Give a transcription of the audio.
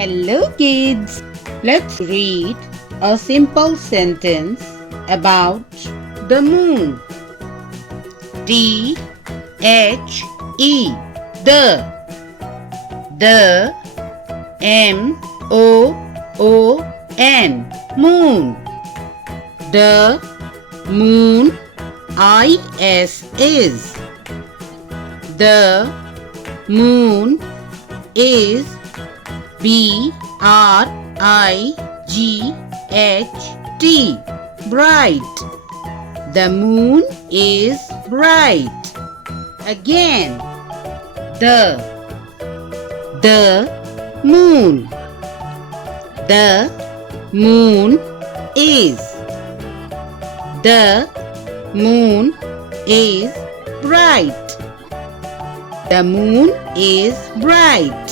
Hello kids! Let's read a simple sentence about the moon. D-H-E The M-O-O-N Moon. The moon is the moon is B-R-I-G-H-T bright. The moon is bright. Again, the moon. The moon is. The moon is bright. The moon is bright.